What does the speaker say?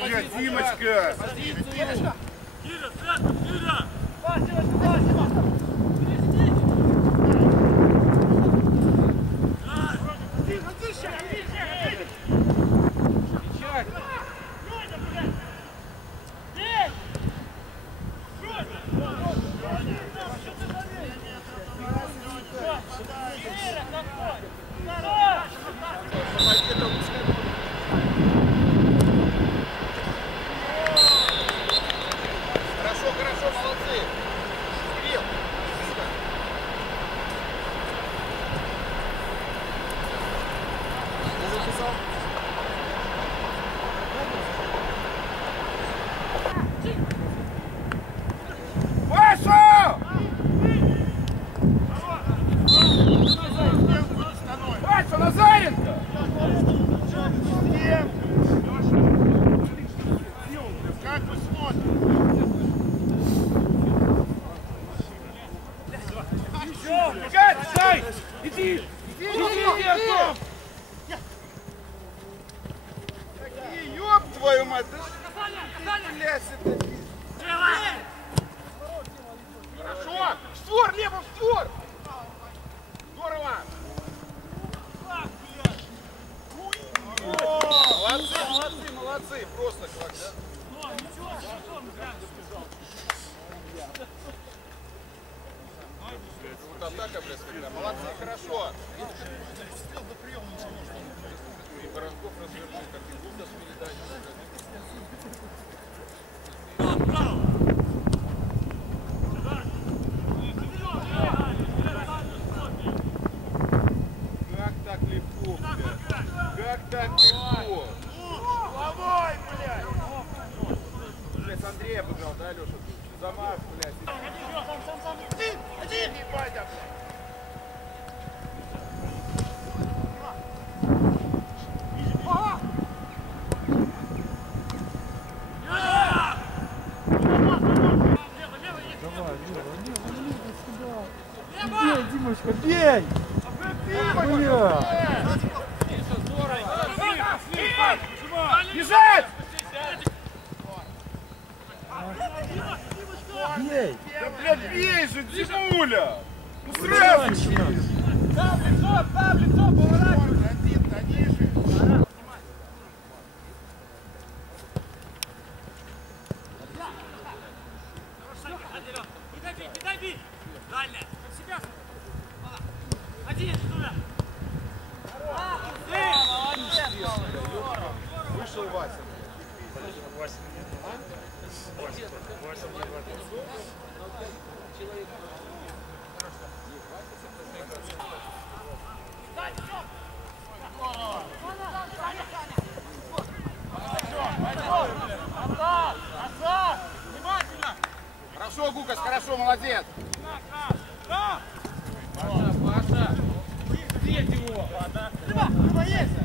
блядь, Димочка! Ёб твою мать, да блядь, это... Хорошо! Встор, лево, встор! Здорово! Молодцы, молодцы, молодцы! Просто как, да? Вот атака, блядь, когда. Молодцы, хорошо! И Боротков развернул, как и Гудас передачу. Как так легко, блядь? Как так легко? Ломай, блядь! Блядь, Андрей обыграл, да, Леша? Замах, блядь. Один, не Вадя, блядь. Бей, Димочка, бей! Бежать! Бей! Да, блядь, бей же, Димуля! Ну сразу! Там лицо, поворачивай! Один, да ниже! Не дави! Дальняя! Под себя! Один, туда! Вышел Вася. Хорошо, Гукас, хорошо, молодец. Паша! Где его? Рыба есть!